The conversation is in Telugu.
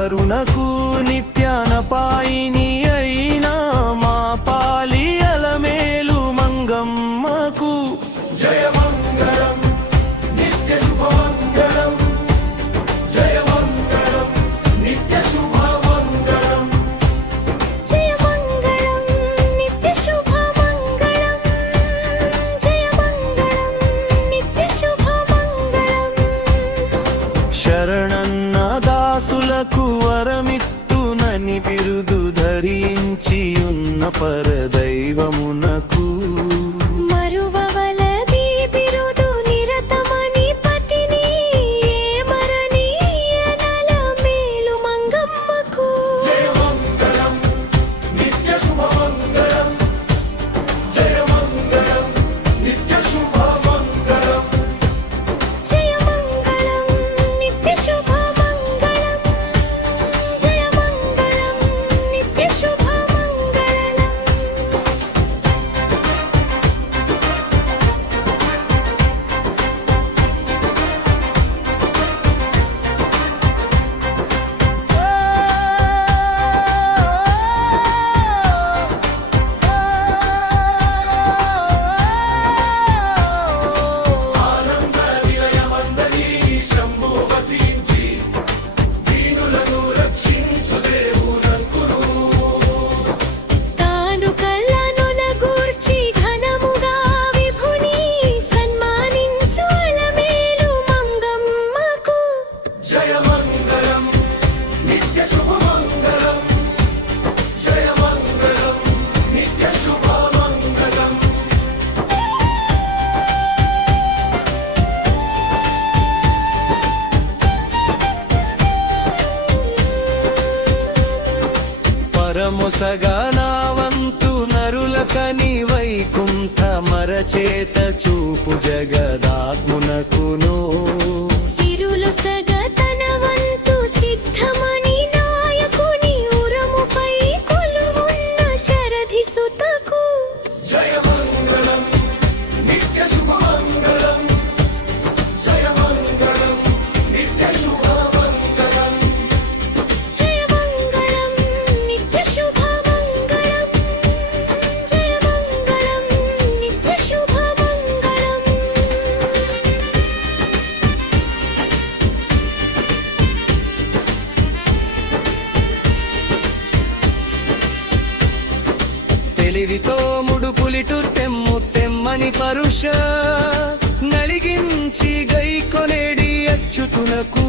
పరునకు నిత్యాన పాయిని అయినా మా పాలి అలమేలు మంగమ్మకు జయమంగళం నిత్య శుభమంగళం జయమంగళం నిత్య శుభమంగళం జయమంగళం నిత్య శుభమంగళం జయమంగళం నిత్య శుభమంగళం శరణన్న దాసులకు వరమిత్తునని బిరుదు ధరించి ఉన్న పరదైవమునకు మరువవలది బిరుదు నిరతమని పతిని ఏమరని అనల మేలు మంగమ్మకు జయమంగళం నిత్య శుభమంగళం జయమంగళం నిత్య శుభమంగళం జయమంగళం నిత్య శుభమంగళం జయమంగళం నిత్య శుభమంగళం ఆనంద నిలయమందని శంభు వసించి దీనులను రక్షించు దేవునంకును కానుకలను నగూర్చి ఘనముగా విభుని సన్మానించు అలమేలు మంగమ్మకు జయమంగళం నిత్య శుభమంగళం జయమంగళం నిత్య శుభమంగళం పరమొసగనావంతు నరులకని వైకుంఠ మరచేత చూపు జగదాత్మునకును సిరులు సగతన వంతు సిద్ధమని నాయకుని ఉరముపై కొలువున్న శరధి సుతకు జయమంగళం నిత్య శుభమంగళం జయమంగళం నిత్య శుభమంగళం జయమంగళం నిత్య శుభమంగళం జయమంగళం నిత్య శుభమంగళం తెలివితో ముడుపులిటు తెమ్మని పరుష నలిగించి గై కొనేడి అచ్యుతునకు